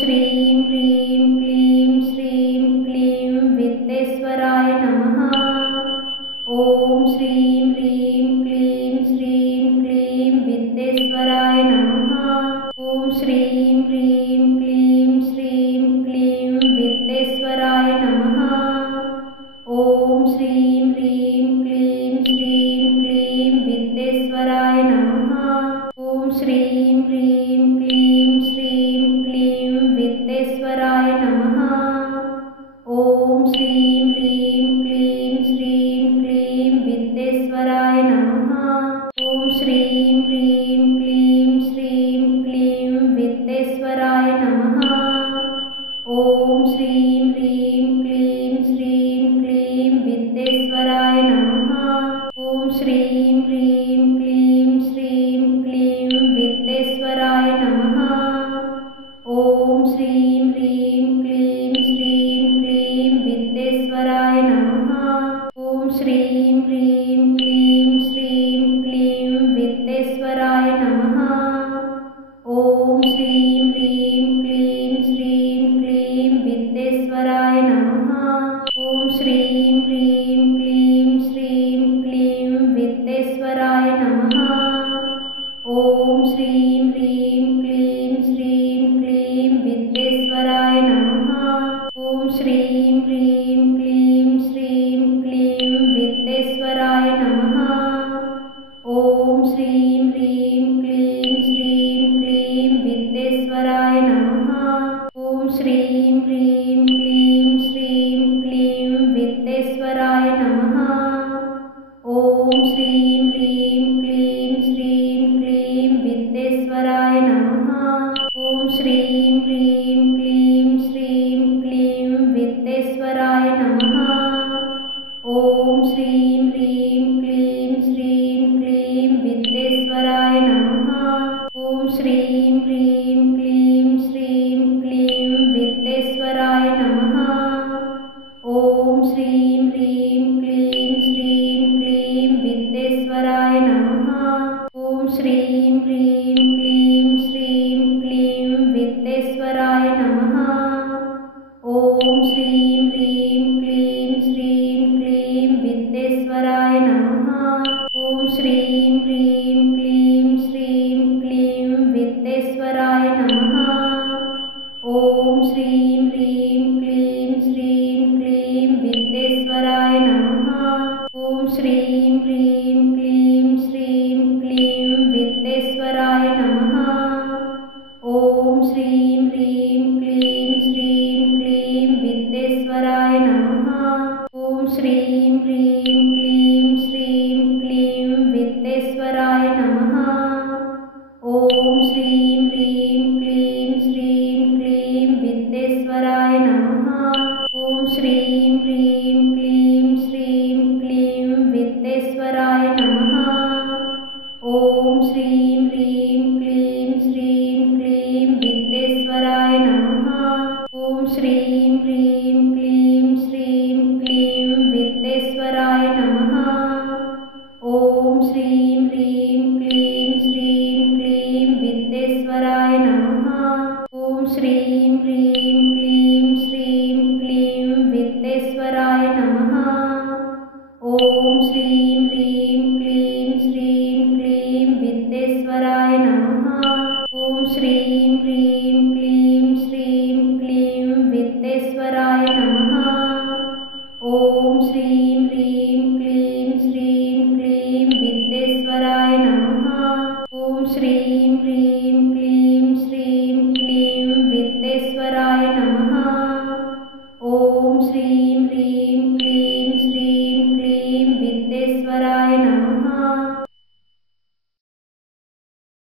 श्रीं ह्रीं क्लीं श्रीं क्लीं वित्तेश्वराय नमः। ॐ श्रीं ह्रीं क्लीं श्रीं क्लीं वित्तेश्वराय नमः। ॐ श्रीं ह्रीं क्लीं श्रीं क्लीं वित्तेश्वराय नमः। ॐ श्रीं ह्रीं क्लीं श्रीं क्लीं वित्तेश्वराय नमः। ॐ श्रीं ह्रीं क्लीं श्रीं क्लीं वित्तेश्वराय नमः। ॐ श्रीं ह्रीं क्लीं श्रीं क्लीं वित्तेश्वराय नमः। ॐ श्रीं ह्रीं क्लीं श्रीं क्लीं वित्तेश्वराय नमः। ॐ श्रीं ह्रीं क्लीं श्रीं क्लीं वित्तेश्वराय नमः। ॐ श्रीं ह्रीं क्लीं श्रीं क्लीं वित्तेश्वराय नमः। ॐ श्रीं ह्रीं क्लीं श्रीं क्लीं वित्तेश्वराय नमः। ॐ श्रीं ह्रीं क्लीं श्रीं क्लीं वित्तेश्वराय नमः। ॐ श्रीं ह्रीं क्लीं श्रीं क्लीं वित्तेश्वराय नमः। ॐ श्रीं ह्रीं क्लीं श्रीं क्लीं वित्तेश्वराय नमः। ॐ श्रीं ह्रीं क्लीं श्रीं क्लीं वित्तेश्वराय नमः। ॐ श्रीं ह्रीं क्लीं श्रीं क्लीं वित्तेश्वराय नमः। ॐ श्रीं ह्रीं क्लीं श्रीं क्लीं वित्तेश्वराय नमः। ॐ श्रीं ह्रीं क्लीं श्रीं क्लीं वित्तेश्वराय नमः। ॐ श्रीं ह्रीं क्लीं श्रीं क्लीं वित्तेश्वराय नमः। ॐ श्रीं ह्रीं क्लीं श्रीं क्लीं वित्तेश्वराय नमः। ॐ श्रीं ह्रीं क्लीं श्रीं क्लीं वित्तेश्वराय नमः। ॐ श्रीं ह्रीं क्लीं श्रीं क्लीं वित्तेश्वराय नमः। ॐ श्रीं ह्रीं क्लीं श्रीं क्लीं वित्तेश्वराय नमः। ॐ श्रीं ह्रीं क्लीं श्रीं क्लीं वित्तेश्वराय नमः। ॐ श्रीं ह्रीं क्लीं श्रीं क्लीं वित्तेश्वराय नमः। ॐ श्रीं ह्रीं क्लीं श्रीं क्लीं वित्तेश्वराय नमः। ॐ श्रीं ह्रीं क्लीं श्रीं क्लीं वित्तेश्वराय नमः। ॐ श्रीं ह्रीं क्लीं श्रीं क्लीं वित्तेश्वराय नमः। ॐ श्रीं ह्रीं क्लीं श्रीं क्लीं वित्तेश्वराय नमः। ॐ श्रीं ह्रीं क्लीं श्रीं क्लीं वित्तेश्वराय नमः। ॐ श्रीं ह्रीं क्लीं श्रीं क्लीं वित्तेश्वराय नमः। ॐ श्रीं ह्रीं क्लीं श्रीं क्लीं वित्तेश्वराय नमः। ॐ श्रीं ह्रीं क्लीं श्रीं क्लीं वित्तेश्वराय नमः। ॐ श्रीं ह्रीं क्लीं श्रीं क्लीं वित्तेश्वराय नमः। ॐ श्रीं ह्रीं क्लीं श्रीं क्लीं वित्तेश्वराय नमः। ॐ श्रीं ह्रीं